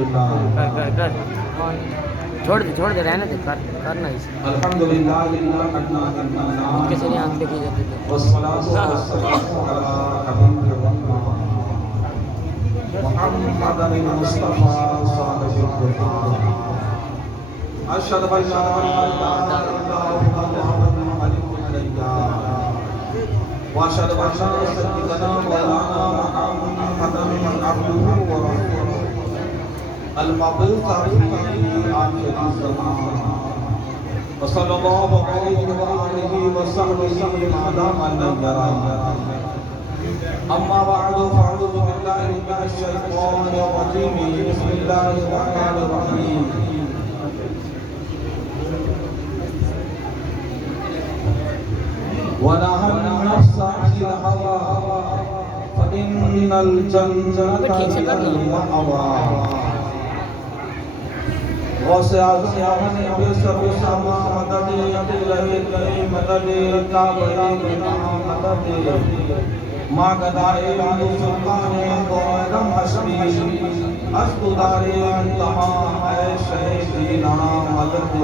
الحمدللہ چھوڑ دے رہنے دے کرنا اس الحمدللہ کیسے نہیں آنکھ دیکھی جاتی تھی والصلاة والسلام علی حبیب الرحمن محمد المصطفى صاحب القرآن اشهد ان لا اله الا الله محمد الملك الديان واشهد ان سيدنا مولانا محمدا عبده ورسوله المبعوث في آخر الزمان وصلى الله عليه وآله وصحبه ما دام النيران أما بعد فأعوذ بالله من الشيطان الرجيم بسم الله الرحمن الرحيم ونهى النفس عن الهوى فإن الجنة هي المأوى غوث اعظم نے بے سب سما مدد الہی مدد تابعی مدد ما گدائے سلطان گورم حشمی اسدار تمام ہے شہید نام مدد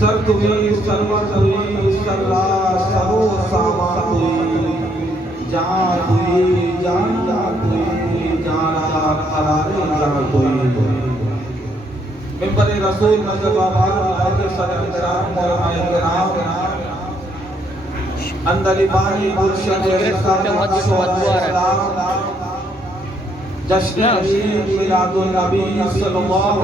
سرکوی سرور ہوئی سرلا سرو ساما ہوئی جان ہوئی جان ہوئی جانا قرار جان ہوئی ممبر رسول مذہب آباد علیہ صدر کرام علماء کرام اندری بانی مرشد جشن عید میلاد النبی صلی اللہ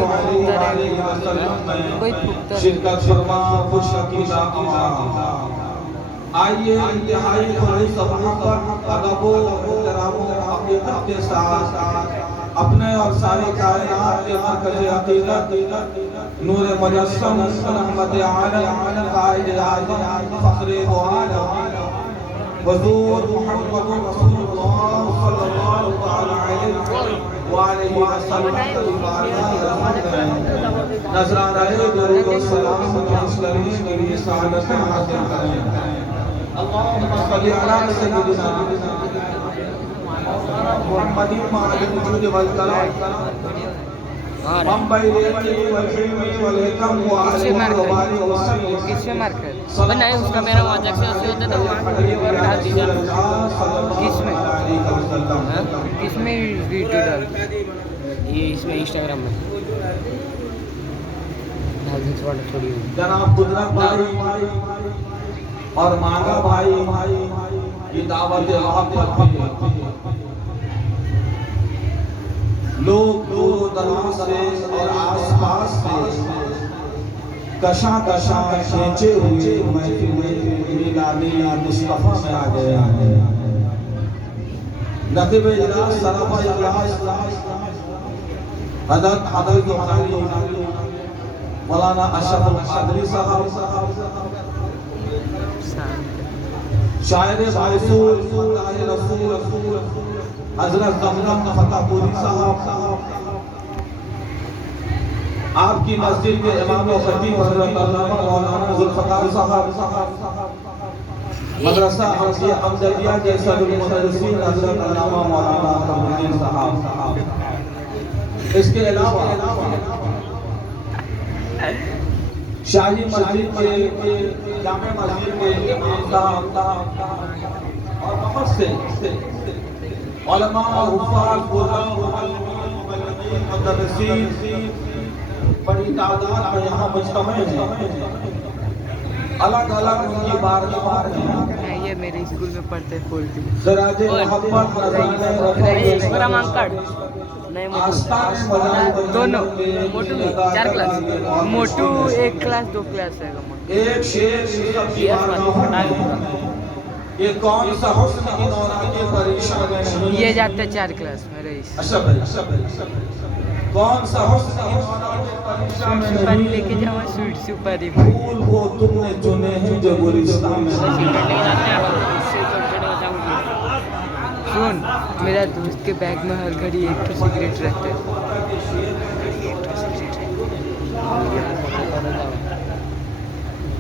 علیہ وسلم میں شرکت فرما خوش عقیدہ امان آئیے انتہائی بڑی سبحان پر ادب و احترام و عقیدت کے ساتھ اپنے اور ساری کائنات کے مرکز عقیدت نور مجسم رحمت عالم قائد اعظم فخر عالم حضور محمد رسول اللہ صلی اللہ علیہ وآلہ وسلم نظرانہ درود و سلام مسلمین کی سعادت حاصل کریں اللہم صلی علی سیدنا محمد معلی وجود والکلام ممبئی ریتی والحلم والحکم وعلم وباری وسلم کس میں مارک ہے بنا ہے اس کا میرا وہاں جیسے ہوتے تو وہاں ڈال دیجا کس میں ویڈیو ڈال یہ اس میں انسٹاگرام میں چھوڑی ہوئی جناب قدرت بھائی اور مانگا بھائی کی دعوت محبت لوگ دور دراز سے اور آس پاس سے کشاں کھینچے ہوئے محفل میلاد مصطفیٰ میں آ گئے ہیں نقیب اجلاس سراپا اجلاس حضرت مولانا اشرف القادری صاحب شاعر رسول حضرت زمزم فتح پوری صاحب آپ کی مسجد کے امام و خطیب حضرت علامہ مولانا ذوالفقار صاحب مدرسہ حمزیہ کے صدر المدرسین حضرت علامہ مولانا قمرالدین صاحب اس کے علاوہ شاہی مسجد کے جامع مسجد کے امام صاحب اور بہت سے علماء حفاظ مدرسین بڑی تعداد میں یہاں مجتمع ہیں الگ الگ ان کی بارگاہ ہیں یہ میرے اسکول میں پڑھتے ہیں پھولتی سراج محبت دونوں موٹو بھی 4 کلاس موٹو 1 کلاس 2 کلاس ہے ایک شیر یہ کون سا حسن کی نورانی پریشان میں نہیں یہ جاتے 4 کلاس میں رئیس کون سا حسن کی نورانی پریشان میں نہیں لے کے جاؤں سوٹ سپاری پھول وہ تم نے چنے ہیں جو گلستان میں سن میرا دوست کے بیگ میں ہر گھڑی 1 سگریٹ رہتا ہے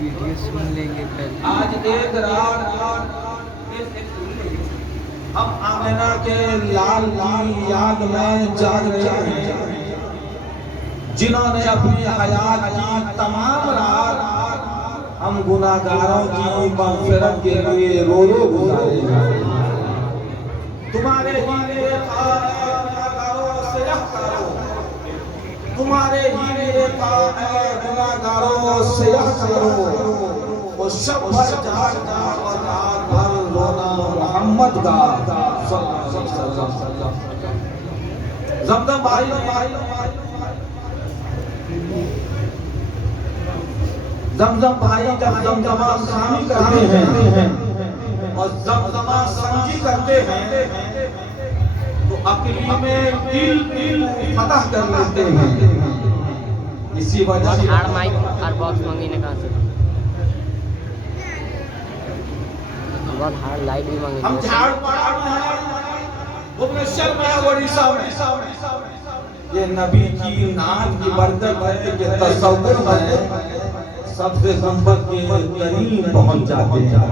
ویڈیو سن لیں گے پہلے آج ایک رات ہم آمنہ کے لال کی یاد میں جاگ رہے ہیں جنہوں نے اپنی حیات کی تمام رات ہم گناہگاروں کی مغفرت کے لیے رو رو گزارے. تمہارے ہی لیے گناہگاروں سے رحم کرو. تمہارے ہی لیے گناہگاروں سے رحم کرو. وہ شب بھر جاگ جاگ اور رات بھر رونا محمد کا صلی اللہ علیہ وسلم. زمزم بھائی زمزم بھائی جب زمزمہ خانی کرتے ہیں اور زمزمہ سنجی کرتے ہیں تو عقلی میں دل فتح کر لیتے ہیں. اسی وجہ سے ہارڈ مائک اور باکس منگینے کہاں سے بہت ہارڈ لائٹ بھی منگی. ہم جھاڑ پڑا میں ہیں بھوبنیشور میں اڑیسہ میں. یہ نبی کی نام کی برکت ہے کہ تصور میں سب سے نمبر کے قریب پہنچ جاتے ہیں.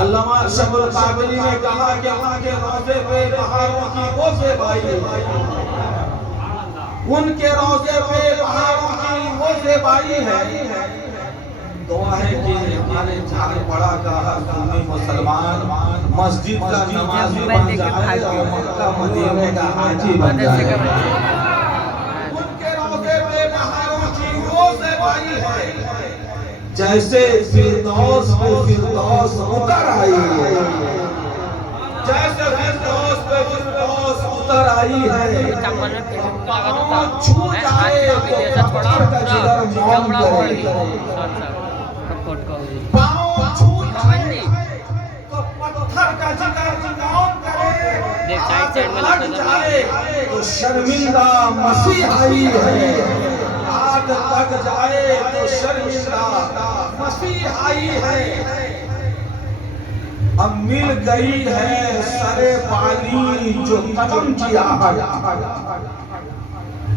علامہ اشرف القادری نے کہا کہ وہاں کے روضے پہ پہاڑوں کی وہ زیبائی ہے. ان کے روضے پہ پہاڑوں کی وہ زیبائی ہے. دعا ہے کہ ہمارے جھاڑ پڑا کا ہر سنی مسلمان مسجد کا نمازی بن جائے اور مکہ مدینے کا حاجی بن جائے. ان کے روضے پہ پہاڑوں کی وہ زیبائی ہے جیسے فردوس پہ فردوس اتر آئی ہے. جیسے فردوس پہ فردوس اتر آئی ہے. پاؤں چھو جائے تو پتھر کا جگر مون کرے. پاؤں چھو جائے تو پتھر کا جگر مون کرے. آگ لگ جائے تو شرمندہ مسیح آئی ہے. آگ لگ جائے تو شرمندہ مسیح آئی ہے. اب مل گئی ہے سرے بالی جو قدم کی آہٹ.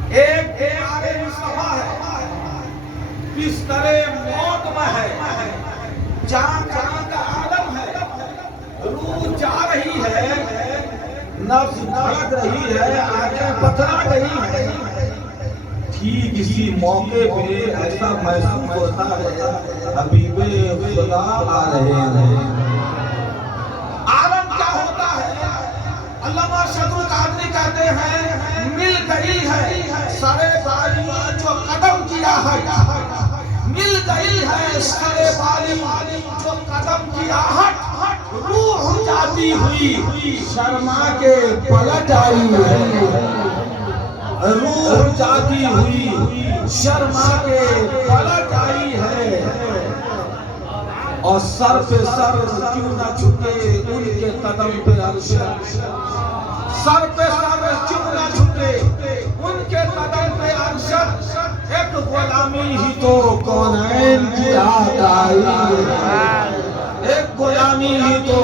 ایک پیارے مصطفیٰ ہے بستر موت میں ہے. جان جان کا عالم ہے. روح جا رہی ہے نفس دھڑک رہی ہے آنکھیں پتھرا رہی ہے. ٹھیک اسی موقع پہ ایسا محسوس ہوتا ہے حبیب خدا آ رہے ہیں. عالم کیا ہوتا ہے؟ علامہ اشرف القادری کہتے ہیں مل گئی ہے سرے بالی جو قدم کیا ہے. مل گئی ہے سرے بالی جو قدم کیا ہے. روح جاتی ہوئی شرما کے پلٹ آئی ہے. روح جاتی ہوئی شرما کے پلٹ آئی ہے. اور سر پہ سر کیوں نہ جھکے ان کے قدم پہ عرش. سر پہ سر کیوں نہ جھکے ان کے قدم پہ عرش. ایک غلامی ہی تو کونین کی آگ آئی ہے. ایک غلامی ہی تو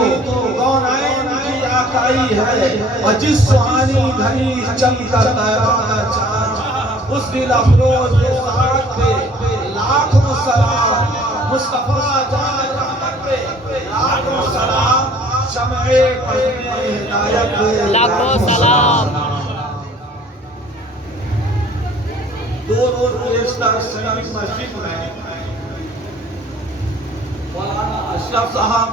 کونین کی آگ آئی ہے. اور جس سہانی گھڑی چمکا طیبہ کا چاند اس دل افروز ساعت پہ لاکھوں سلام. مصطفیٰ جان رحمت پہ لاکھوں سلام. شمع پہنے ہدایت پہ لاکھوں سلام. دو روز گزشتہ شریف مسجد میں مولانا اشرف صاحب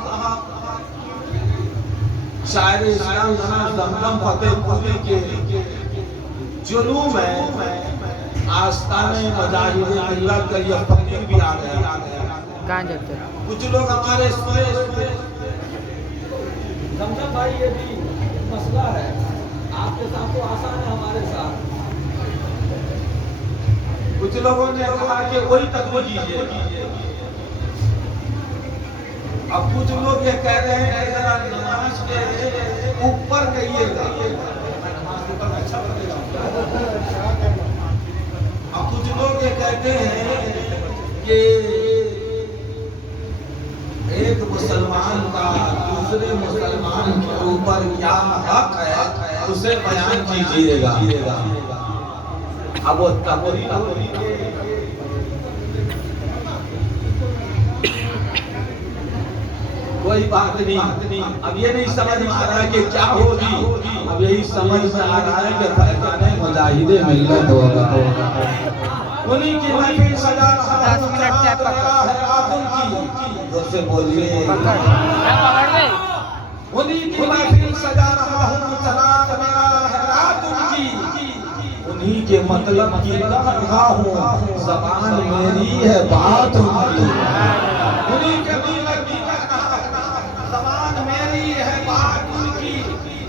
شاعر اسلام جناب زمزم فتح پوری کے جلوم میں آستانے مجاہد ملت کا یہ فقیر بھی آ گیا. کہاں جاتے ہیں کچھ لوگ ہمارے زمزم بھائی یہ بھی مسئلہ ہے. آپ کے ساتھ تو آسان ہے ہمارے ساتھ. کچھ لوگوں نے کہا کہ وہی تقوی کیجئے. اب کچھ لوگ یہ کہہ رہے ہیں کہ ذرا نماز کے اوپر کہیے گا. اب کچھ لوگ یہ کہتے ہیں کہ ایک مسلمان کا دوسرے مسلمان کے اوپر کیا حق ہے اسے بیان کیجئے گا. اب وہ تقریر کوئی بات نہیں. اب یہ نہیں سمجھ میں آ رہا ہے کہ کیا ہوگی. اب یہی سمجھ میں آ رہا ہے کہ پیغام مجاہد ملت ہوگا. انہی کی محفل سجا رہا ہے آدم کی. جو سے بولیے انہی کی محفل سجا رہا ہوں چراغ میرا ہے رات ان کی. انہی کے مطلب کی کہہ رہا ہوں زبان میری ہے بات ان کی. انہی کے مطلب کی کہہ رہا ہوں زبان میری ہے بات ان کی.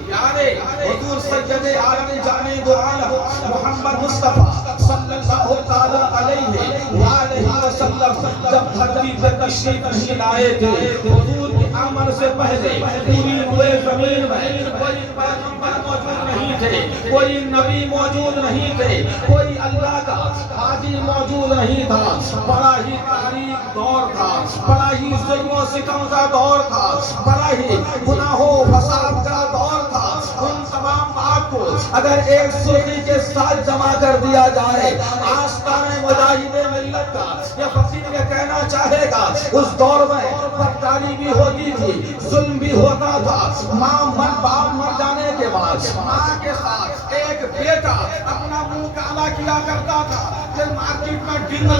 پیارے حضور سید عالم جانے دو عالم محمد مصطفیٰ صلی اللہ تعالی علیہ وآلہ وسلم جب دھرتی پر تشریف نہیں لائے تھے حضور کی آمد سے پہلے پوری روئے زمین میں کوئی پیغمبر موجود نہیں تھے, کوئی نبی موجود نہیں تھے, کوئی اللہ کا حاضر موجود نہیں تھا. بڑا ہی تاریک دور تھا, بڑا ہی ظلم و ستم کا دور تھا, بڑا ہی گناہ و فساد کا دور تھا. ان تمام بات کو اگر ایک سرخی کے ساتھ جمع کر دیا جائے آستان مجاہد ملت کا, یہ فقیر یہ کہنا چاہے گا اس دور میں بدکاری بھی ہوتی تھی, ظلم بھی ہوتا تھا. ماں باپ مر جانے کے بعد ماں کے ساتھ ایک بیٹا اپنا منہ کالا کیا کرتا تھا, پھر مارکیٹ میں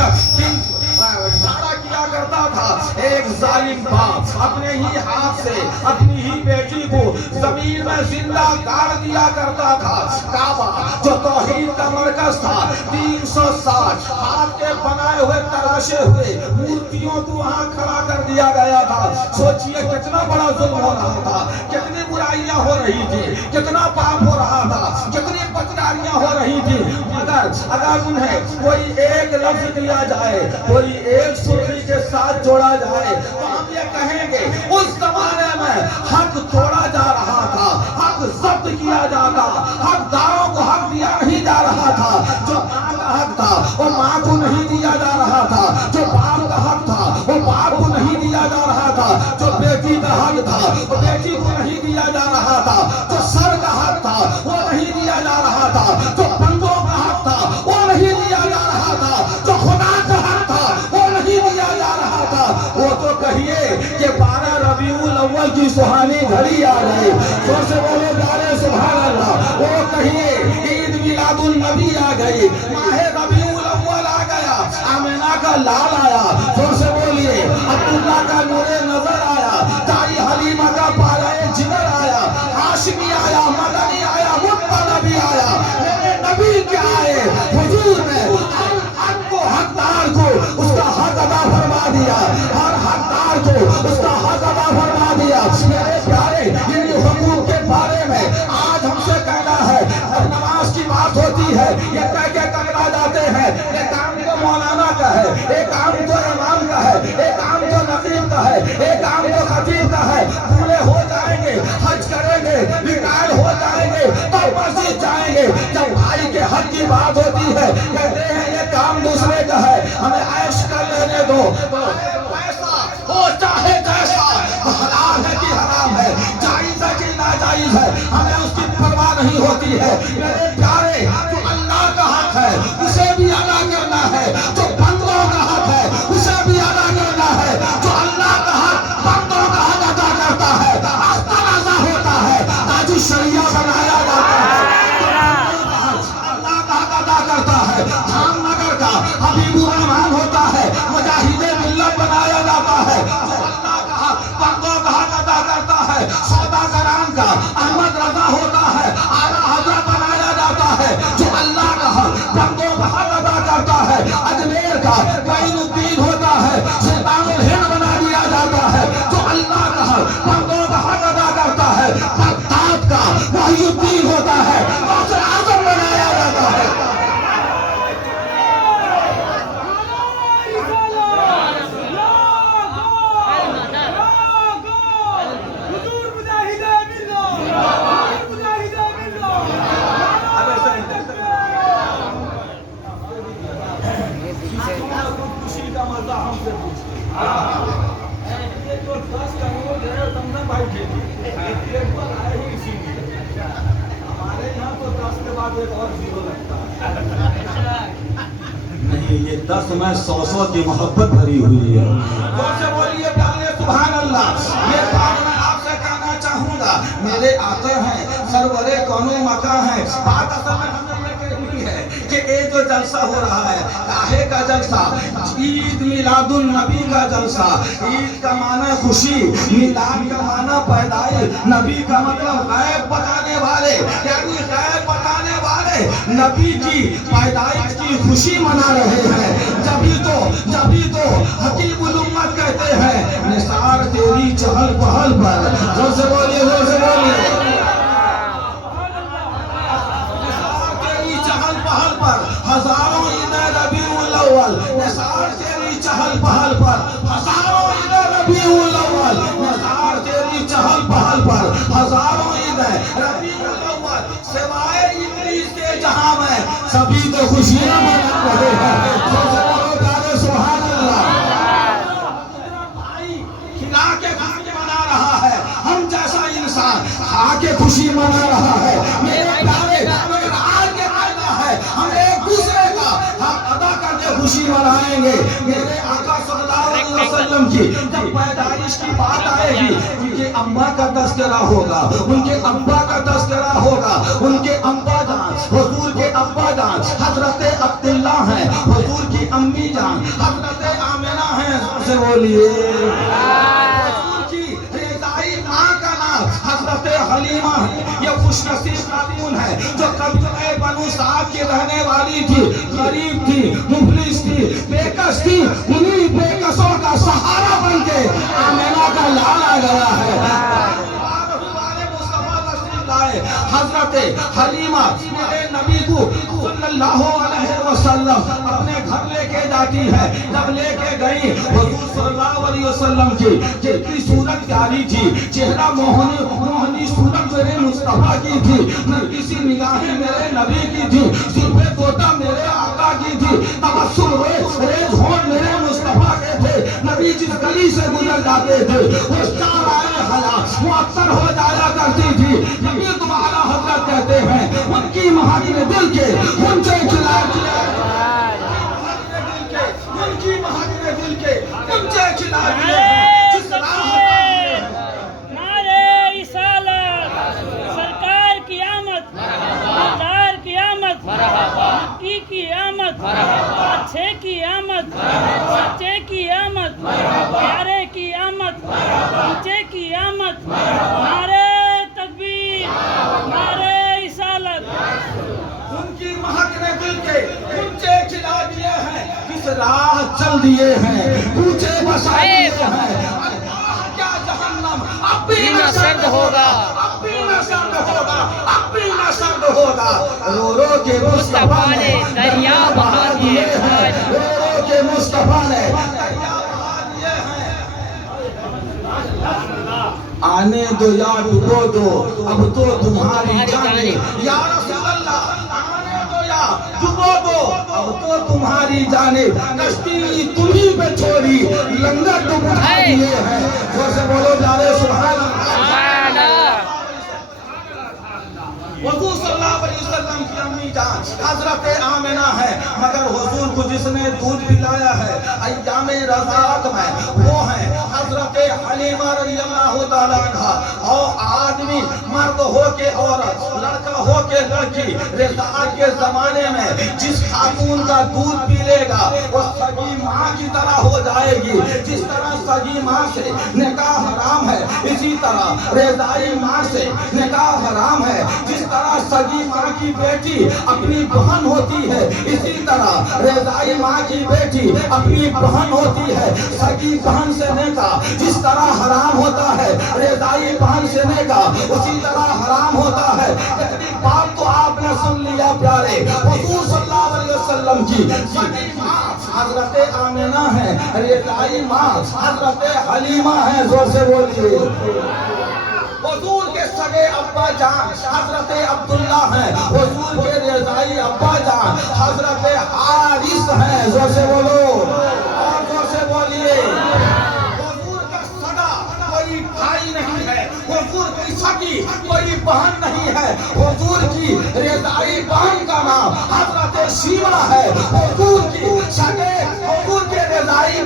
اشارہ کیا کرتا تھا. ایک ظالم باپ اپنے ہی ہاتھ سے اپنی ہی بیٹی کو زمین میں زندہ گاڑ دیا کرتا تھا. کعبہ جو توحید کا مرکز تھا 360 ہاتھ کے بنائے ہوئے تراشے ہوئے مورتیوں کو وہاں کھڑا کر دیا گیا تھا. سوچئے کتنا بڑا ظلم ہو رہا تھا, کتنی برائیاں ہو رہی تھی, کتنا پاپ ہو رہا تھا, کتنی بدکاریاں ہو رہی تھی. اگر انہیں کوئی ایک لفظ دیا جائے, کوئی ایک سرخی کے ساتھ جوڑا جائے تو ہم یہ کہیں گے اس زمانے میں حق توڑا جا رہا تھا, حق ضبط کیا جاتا, حق داروں کو حق دیا نہیں جا رہا تھا. جو ماں کا حق تھا وہ ماں کو نہیں دیا جا رہا تھا, جو باپ کا حق تھا وہ باپ کو نہیں دیا جا رہا تھا, جو بیٹی کا حق تھا وہ بیٹی کو نہیں دیا جا رہا تھا, جو سر کا حق تھا وہ نہیں دیا جا رہا تھا, جو بندوں کا حق تھا وہ نہیں دیا جا رہا تھا, جو خدا کا حق تھا وہ نہیں دیا جا رہا تھا. وہ تو کہیے کہ 12 ربیع الاول کی سہانی گھڑی آ گئی, جو سے بولے جارے سبحان اللہ. وہ کہیے عید میلاد النبی آ گئی, ماہ ربیع الاول آ گیا, آمنہ کا لال آیا, جو سے بولیے عبداللہ کا نور نظر آیا, دائی حلیمہ کا پالائے جگر آیا, ہاشمی آیا, مدنی آیا, مطلبی آیا. میرے نبی کے آئے حضور نے ہر کو حقدار کو اس کا حق ادا فرما دیا, ہر حقدار کو اس کا حق ادا فرما دیا. میرے پیارے ان حقوق کے بارے میں آج ہم سے کہنا ہے, نماز کی بات ہوتی ہے یہ کہہ کے ٹکرا جاتے ہیں, ایک کام تو مولانا کا ہے, ایک کام تو امام کا ہے, ایک کام تو نقیب کا ہے, ایک کام تو خطیب کا ہے. پورے ہو جائیں گے, حج کریں گے, ریٹائر ہو جائیں گے, تب مسجد جائیں گے. جب بھائی کے حق کی بات ہوتی ہے کہتے ہیں یہ کام دوسرے کا ہے, ہمیں عیش کر لینے دو. پیسہ ہو چاہے جیسا, حلال ہے کہ حرام ہے, جائز ہے کہ ناجائز ہے, ہمیں اس کی پرواہ نہیں ہوتی ہے. میرے پیارے جو اللہ کا حق ہے اسے بھی ادا کرنا ہے, جو بندوں کا حق ہے اسے بھی ادا کرنا ہے. جو اللہ کا حق بندوں کا حق ادا کرتا ہے تنازع ہوتا ہے, تاج شریعہ بنایا جاتا ہے. اللہ کا حق ادا کرتا ہے, جام نگر کا حبیب الرحمان ہوتا ہے, مجاہد ملت بنایا جاتا ہے. جو اللہ کا حق بندوں کا حق ادا کرتا ہے, سوداگران کا احمد رضا ہوتا ہے, اعلیٰ حضرت بنایا جاتا ہے. جو اللہ کا حق بندوں کا حق ادا کرتا ہے, اجمیر کا معین الدین ہوتا ہے, سلطان الہند بنا دیا جاتا ہے. جو اللہ کا حق بندوں کا حق ادا کرتا ہے, بغداد کا محی الدین ہوتا ہے, غوث اعظم بنایا جاتا ہے. نہیں, یہ 10 میں 100 کی محبت بھری ہوئی ہے. سبحان اللہ. یہ بات میں آپ سے کہنا چاہوں گا، میرے آقا ہیں، سرور کونو مکان ہیں. بات اصل میں ہم نے یہ کہی ہے کہ یہ جو جلسہ ہو رہا ہے کاہے کا جلسہ؟ عید میلاد النبی کا جلسہ. عید کا معنی خوشی، میلاد کا معنی پیدائش، نبی کا مطلب غیب بتانے والے، یعنی غیب بتانے والے نبی کی پیدائش کی خوشی منا رہے ہیں. جبھی تو حکیم الامت کہتے ہیں نثار تیری چہل پہل پر. زور سے بولیے، زور سے بولیے. نثار تیری چہل پہل پر ہزاروں عید ربیع الاول. نثار تیری چہل پہل پر ہزاروں عید ربیع الاول. نثار تیری چہل پہل پر ہزاروں عید ربیع الاول. سوائے ابلیس کے جہاں میں سبھی تو خوشیاں منا رہے ہیں. سبحان اللہ. بھائی کھلا کے خوشی منا رہا ہے، ہم جیسا انسان کھا کے خوشی منا رہا ہے. میرے پیارے مگر آج کے فائدہ ہے ہم ایک دوسرے کا حق ادا کر کے خوشی منائیں گے. میرے آقا صلی اللہ علیہ وسلم کی جب پیدائش کی بات آئے گی ان کے اماں کا تذکرہ ہوگا، ان کے ابا کا تذکرہ ہوگا. ان کے ابا جان، حضور کے ابا جان حضرت عبداللہ ہیں، حضور کی امی جان حضرت آمنہ ہیں. سے بولیے. حضور کی رضائی ماں کا نام حضرت حلیمہ ہے. یہ خوش نصیب خاتون ہے جو قبیلہ بنو سعد کی رہنے والی تھی، غریب تھی، مفلس تھی، بےکس تھی. انہی بےکسوں کا سہارا بن کے آمنہ کا لالا گیا ہے. حضرت حلیمہ میرے نبی کو صلی اللہ علیہ وسلم اپنے گھر لے کے جاتی ہے. جب لے کے گئی حضور صلی اللہ علیہ وسلم کی جتنی صورت پیاری تھی، چہرہ موہنی صورت میرے مصطفیٰ کی تھی، نرگسی نگاہیں میرے نبی کی تھی، زلف طوطا میرے آقا کی تھی، تبسم ریز ہونٹ میرے مصطفیٰ کے تھے. نبی جس گلی سے گزر جاتے تھے وہ شارائے حیا معطر ہو جایا کرتی تھی. نبی تمہارا حضرت کہتے ہیں ان کی مہاجر دل کے ان سے کھلائے ان کی مہاجر دل کے ان سے کھلائے. نعرہ رسالت، سرکار کی آمد، مدار کی آمد، مکی کی آمد، اچھے کی آمد، سچے کی آمد، پیارے کی آمد، اونچے کی آمد. نعرہ تکبیر، نعرہ رسالت. ان کی مہاجر دل کے اونچے کھلا دیے ہیں، کس راہ چل دیے ہیں، اونچے بسا دیے ہیں. کیا جہنم اب بھی نہ سرد ہوگا، اب بھی نہ سرد ہوگا، اب بھی نہ سرد ہوگا. رو رو کے مصطفیٰ نے دریا بہا دیے ہیں، رو رو کے مصطفیٰ نے دریا بہا دیے ہیں. آنے دو یا ڈبو دو اب تو تمہاری جانب یا رسول اللہ. آنے دو یا ڈبو دو اب تو تمہاری جانب. کشتی تمہیں پہ چھوڑی لنگر تم اٹھا دیے ہیں. زور سے بولو جارے سبحان اللہ. حضور صلی اللہ علیہ وسلم کی امی جان حضرت آمنہ ہے، مگر حضور کو جس نے دودھ پلایا ہے ایام رضاعت میں وہ ہیں حضرت حلیمہ رضی اللہ تعالیٰ عنہ. اور آدمی مرد ہو کے عورت، لڑکا ہو کے لڑکی، رضاعت کے زمانے میں جس خاتون کا دودھ پی لے گا وہ سگی ماں کی طرح ہو جائے گی. جس طرح سگی ماں سے نکاح حرام ہے اسی طرح رضائی ماں سے نکاح حرام ہے. جس طرح سگی ماں کی بیٹی اپنی بہن ہوتی ہے اسی طرح رضائی ماں کی بیٹی اپنی بہن ہوتی ہے. سگی بہن سے نکاح جس طرح حرام ہوتا ہے رضائی بہن سے نکاح اسی طرح حرام ہوتا ہے. لیکن بات تو آپ نے سن لیا پیارے. حضور صلی اللہ علیہ وسلم کی سگی ماں حضرت آمنہ ہے، رضائی ماں حضرت حلیمہ ہے. زور سے بولیے. حضور کے سگے ابا جان حضرت عبداللہ ہیں، حضور کے رضائی ابا جان حضرت حارث ہیں. زور سے بولو اور زور سے بولیے. حضور کا سگا کوئی بھائی نہیں ہے، حضور کی سگی کوئی بہن نہیں ہے. حضور کی رضائی بہن کا نام حضرت شیما ہے. حضور کی سگے حضور کے رضائی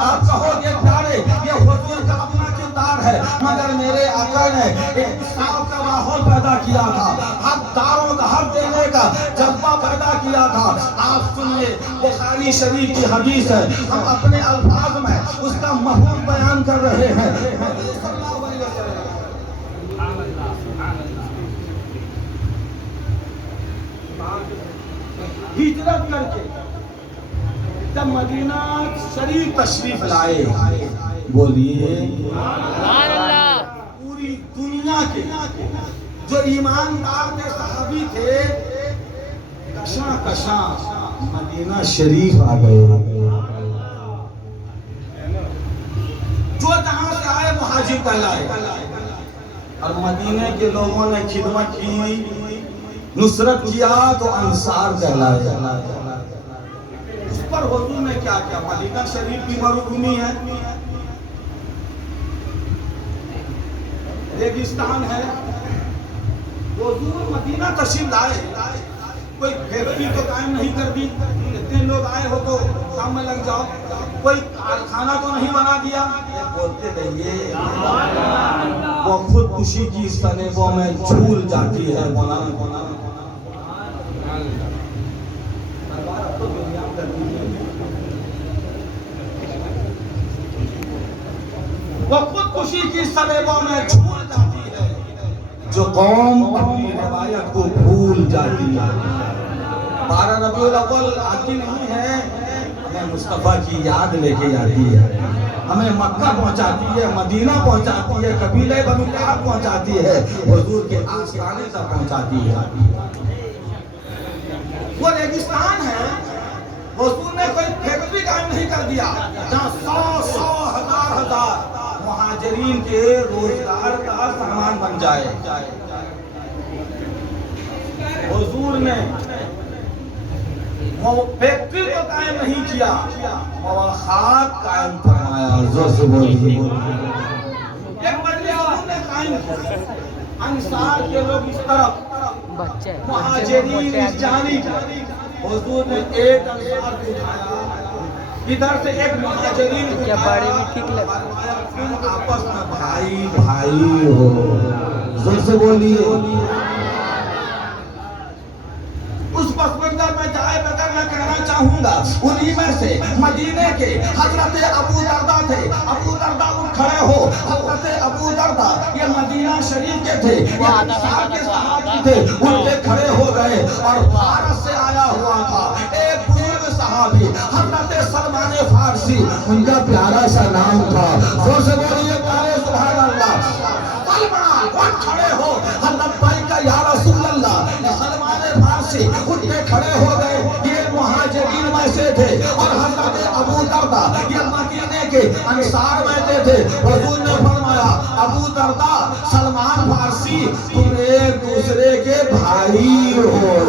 آپ کہو گے پیارے یہ حضور کا اپنا کردار ہے، مگر میرے آقا نے ایک صاف کا ماحول پیدا کیا تھا، حقداروں کا حق دینے کا جذبہ پیدا کیا تھا۔ آپ سنیے، بخاری شریف کی حدیث ہے، ہم اپنے الفاظ میں اس کا مفہوم بیان کر رہے ہیں۔ ہجرت کر کے جب مدینہ شریف تشریف لائے، بولیے پوری دنیا کے جو ایماندار کے صحابی تھے کشاں کشاں مدینہ شریف آ گئے، جو جہاں سے آئے مہاجر کہلائے، اور مدینے کے لوگوں نے خدمت کی، نصرت کیا تو انصار کہلائے۔ اس پر حضور نے کیا کیا؟ مدینہ شریف کی مربھومی ہے، ریگستان ہے، حضور مدینہ تشریف لائے، کوئی فیکٹری تو قائم نہیں کر دی، اتنے لوگ آئے ہو تو کام میں لگ جاؤ، کوئی کارخانہ تو نہیں بنا دیا، بولتے رہیے، وہ خود خوشی کی فریبوں میں جھول جاتی ہے۔ وہ خود خوشی کی فریبوں میں جھول جاتی ہے، جو قوم اپنی روایت کو بھول جاتی ہے۔ 12 ربیع الاول آتی نہیں ہے، ہمیں مصطفیٰ کی یاد لے کے جاتی ہے، ہمیں مکہ پہنچاتی ہے، مدینہ پہنچاتی ہے، قبیلہ بنو کعب پہنچاتی ہے، حضور کے آستانے تک پہنچاتی ہے۔ وہ ریگستان ہے، حضور نے کوئی فیکٹری قائم نہیں کر دیا جہاں 100 ہزار مہاجرین کے روزگار کا سامان بن جائے۔ حضور نے فیکٹری کو قائم نہیں کیا، مواخات قائم فرمایا۔ زور سے بولیے۔ ایک مجلس حضور نے قائم کیا، انصار کے لوگ اس طرف، مہاجرین اس جانب، حضور نے ایک انصار کو اٹھایا، ادھر سے ایک مہاجرین کو اٹھایا، تم آپس میں بھائی بھائی ہو۔ زور سے بولیے۔ اس پس منظر میں جائے بغیر میں کہنا چاہوں گا، انہی میں سے مدینے کے حضرت ابو دردہ تھے۔ ابو دردہ اٹھ کھڑے ہو، حضرت ابو دردہ یہ مدینہ شریف کے تھے، یہ انصار کے صحابی تھے، اٹھ کے کھڑے ہو گئے، اور فارس سے آیا ہوا تھا ایک بزرگ صحابی حضرت سلمان فارسی، ان کا پیارا سا نام تھا۔ زور سے بولیے پیارے سبحان اللہ۔ سلمان اٹھ کھڑے ہو، حضرت بھائی کا یا رسول اللہ، سلمان فارسی اٹھ کے کھڑے ہو گئے، یہ مہاجرین میں سے تھے، اور حضرت ابو دردہ یہ مدینے کے انصار میں سے تھے۔ حضور نے فرمایا، ابو دردہ، سلمان فارسی، تم ایک دوسرے کے بھائی ہو۔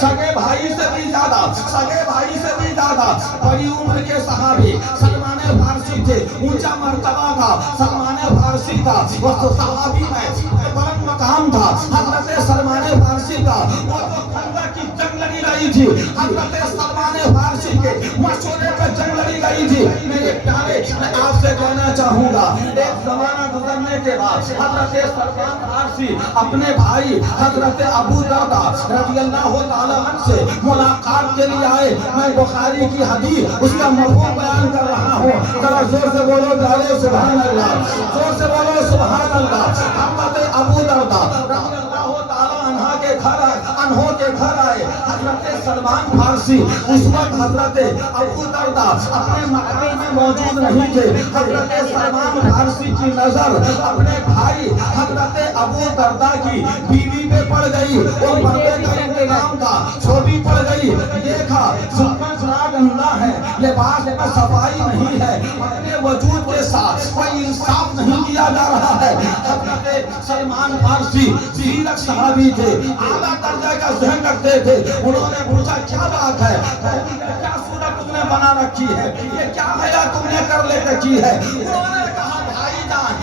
سگے بھائی سے بھی زیادہ، سگے بھائی سے بھی زیادہ بڑی عمر کے صحابی سلمان فارسی تھے، اونچا مرتبہ تھا سلمان فارسی کا، وہ صحابی میں بلند مقام تھا حضرت سلمان فارسی کا۔ وہ جو خندق کی جنگ لڑی گئی تھی، حضرت سلمان فارسی کے مشورے پہ جنگ لڑی گئی تھی۔ میرے پیارے، میں آپ سے کہنا چاہوں گا، ایک زمانہ گزرنے کے بعد حضرت سلمان فارسی اپنے بھائی حضرت ابو دردہ رضی اللہ تعالیٰ عنہ سے ملاقات کے لیے آئے۔ میں بخاری کی حدیث اس کا مفہوم بیان کر رہا ہوں، ذرا زور سے بولو پیارے سبحان اللہ، زور سے بولو سبحان اللہ۔ حضرت ابو دردہ رضی اللہ تعالیٰ عنہ کے گھر آئے حضرت سلمان فارسی۔ اس وقت حضرت ابو دردہ اپنے مکان میں موجود نہیں تھے۔ حضرت سلمان فارسی کی نظر اپنے بھائی حضرت ابو دردہ کی بیوی پہ پڑ گئی، وہ پردے کا انتظام تھا، چھوٹی پڑ گئی، دیکھا زلفیں ذرا گندا ہے، لباس میں صفائی نہیں ہے، اپنے وجود کے ساتھ کوئی انصاف نہیں کیا جا رہا ہے۔ حضرت سلمان فارسی زیرک صحابی تھے، اعلیٰ درجے کا ذہن رکھتے تھے، انہوں نے پوچھا کیا بات ہے، کیا صورت تم نے بنا رکھی ہے، یہ کیا حیا تم نے کر لے رکھی ہے؟ انہوں نے کہا بھائی جان،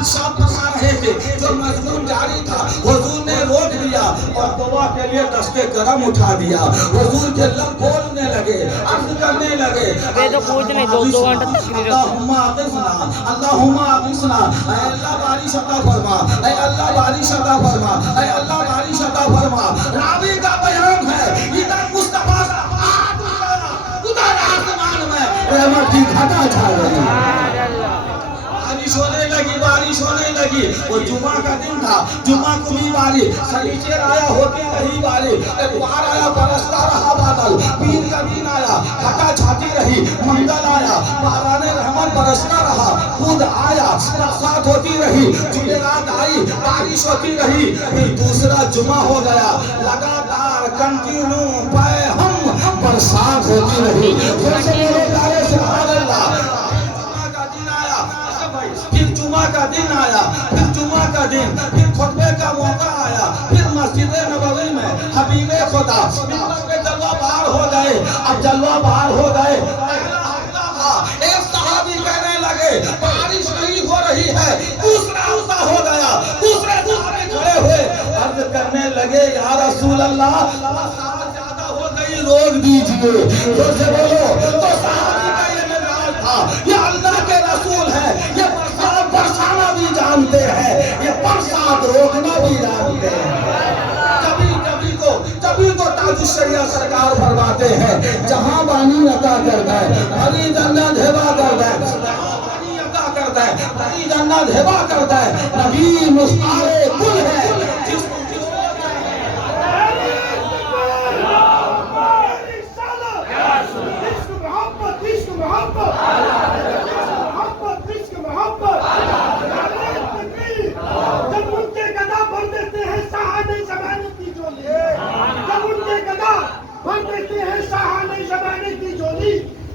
ارشاد فرما رہے تھے جو مظلوم جاری تھا حضور نے روک دیا اور دعا کے لیے دستے کرم اٹھا دیا. حضور کے لب بولنے لگے, عرض کرنے لگے, اللہم اغثنا, اللہم اغثنا, اے اللہ بارش عطا فرما, اے اللہ بارش عطا فرما, اے اللہ بارش عطا فرما. راوی کا بیان ہے ادھر مصطفیٰ ادھر آسمان میں رحمت کی گھٹا چھا رہی. بارش ہونے لگی, بارش ہونے لگی. وہ جمعہ کا دن تھا, جمعہ کو بھی بارش, سنیچر آیا ہوتی رہی بارش, اتوار آیا برستا رہا بادل, پیر کا دن آیا گھٹا چھاتی رہی, منگل آیا باران رحمت برستا رہا, خود آیا برسات ہوتی رہی, جمعرات آئی بارش ہوتی رہی. پھر دوسرا جمعہ ہو گیا, لگاتار کنٹینیو پائے ہم برسات ہوتی رہی. سبحان اللہ. پھر جمعہ کا دن آیا, پھر جمعہ کا دن, پھر خطبے کا موقع آیا, پھر مسجد نبوی میں حبیب خدا منبر پہ جلوہ بہار ہو گئے. اب جلوہ بہار ہو گئے, ایک صحابی کہنے لگے بارش نہیں ہو رہی ہے, دوسرا ایسا ہو گیا, دوسرے کھڑے ہوئے عرض کرنے لگے یا رسول اللہ برسات زیادہ ہو گئی, روک دیجئے. تو سے بولو تو صحابی کا یہ مزاج تھا, یہ اللہ کے رسول ہے, یہ برسات برسانا بھی جانتے ہیں, یہ برسات روکنا بھی جانتے ہیں. کبھی تو تاج الشریعہ سرکار فرماتے ہیں جہاں بانی عطا کرتا ہے بھری جنت ہبا کرتا ہے, جہاں بانی عطا کرتا ہے بھری جنت ہبا کرتا ہے. نبی مستعار کل ہے جس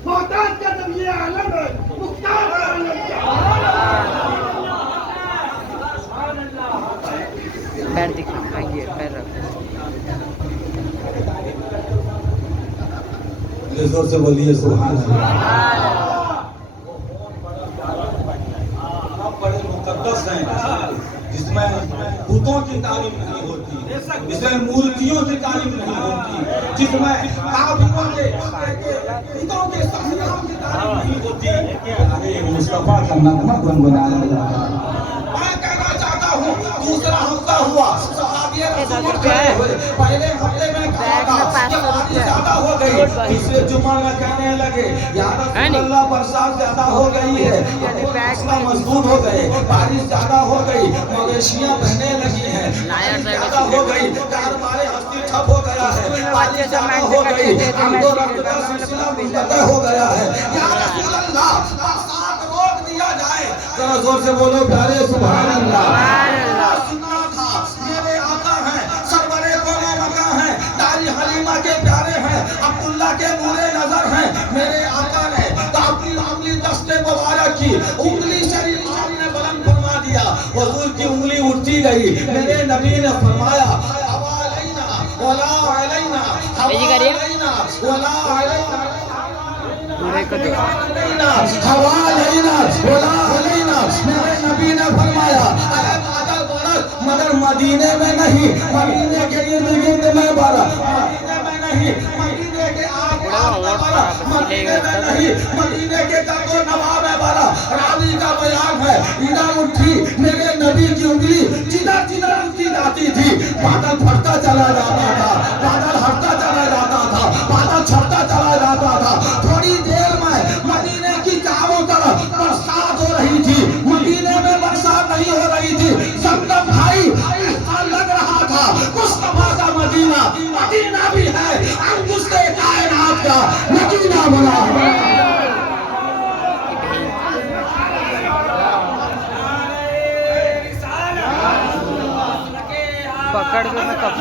محتاج کا جب یہ عالم ہے, مختار کا عالم پیر دکھائیے, پیر رکھ. زور سے بولیے سبحان اللہ. آپ بڑے مقدس ہیں جس میں بتوں کی تعلیم نہیں ہوتی, جس میں مورتیوں کی تعلیم نہیں ہوتی, جس میں کعبوں کے بتوں کے صحنوں کی تعلیم نہیں ہوتی. مصطفیٰ کا نغمہ گنگنایا جاتا ہے. میں کہنا چاہتا ہوں دوسرا ہفتہ ہوا, صحابی رسول کھڑے ہوئے, پہلے ہفتے میں کہا تھا کہ بارش زیادہ ہو گئی, تیسرے جمعہ میں کہنے لگے یا رسول اللہ برسات زیادہ ہو گئی ہے, مسئلہ مضبوط ہو گئے, بارش زیادہ ہو گئی, مویشیاں بہنے لگی ہیں, زیادہ ہو گئی, کاروبار ہستی ٹھپ ہو گیا ہے, بارش زیادہ ہو گئی, ہم کو رب کا سلسلہ منقطع ہو گیا ہے. یا رسول اللہ برسات روک دیا جائے. ذرا زور سے بولو پیارے سبحان اللہ. سننا تھا میرے آقا ہیں, سرور قوم مکہ ہیں, داری حلیمہ کے پیارے ہیں, عبداللہ کے نور نظر ہیں. میرے آقا نے اپنی دست مبارک کی انگلی شریف نے بلند فرما دیا, حضور کی انگلی اٹھتی گئی. میرے نبی نے فرمایا حوالینا ولا علینا, حوالینا ولا علینا, حوالینا ولا علینا. میرے نبی نے فرمایا اے بادل برس مگر مدینے میں نہیں, مدینے کے ارد گرد میں برس, مدینے میں نہیں, مدینے کے آس پاس میں برس, مدینے میں نہیں, مدینے کے گرد و نواح میں برس. راوی کا بیان ہے ادھر اٹھی میرے نبی کی انگلی جدھر جدھر اٹھتی جاتی تھی بادل پھٹتا چلا جاتا تھا, بادل ہٹتا چلا جاتا تھا, بادل چھٹتا چلا جاتا تھا. تھوڑی دیر میں مدینے کی چاروں طرف برسات ہو رہی تھی, مدینے میں برسات نہیں ہو رہی تھی. زمزم بھائی ایسا لگ رہا تھا مصطفیٰ کا مدینہ, مدینہ بھی ہے انگشت کائنات کا مدینہ بنا ہوا. پکڑ کے میں کب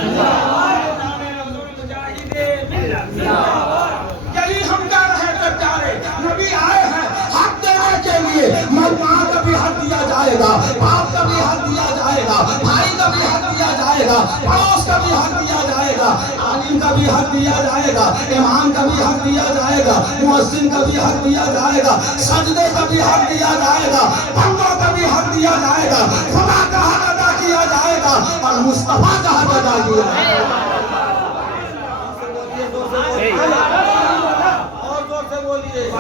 یہی ہم کہہ رہے تھے پیارے نبی آئے ہیں حق دینے کے لیے. ماں کا بھی حق دیا جائے گا, باپ کا بھی حق دیا جائے گا, بھائی کا بھی حق دیا جائے گا, گا، پڑوس کا بھی حق دیا جائے گا، عالم کا بھی حق دیا جائے گا، امام کا بھی حق دیا جائے گا، مؤذن کا بھی حق دیا جائے گا، سجدے کا بھی حق دیا جائے گا، بندوں کا بھی حق دیا جائے گا، خدا کا حق ادا کیا جائے گا اور مصطفیٰ کا حق ادا کیا جائے گا۔ اور زور سے بولیے،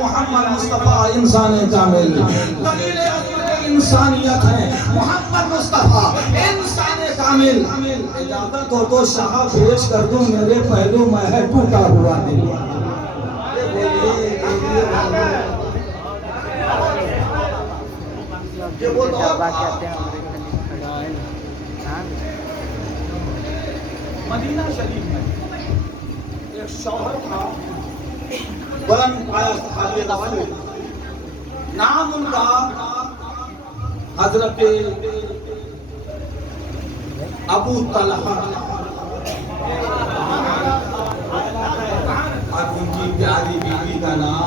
محمد مصطفیٰ انسان کامل، دلیل عظمت انسانیت ہے محمد مصطفیٰ انسان کامل۔ اجازت ہو تو شاہ پیش کر دوں میرے پہلو میں ہے ٹوٹا ہوا دل۔ مدینہ شریف میں ایک شوہر تھا، بلند پایا صحابی رسول، نام ان کا حضرت ابو طلحہ، اور ان کی پیاری بیوی کا نام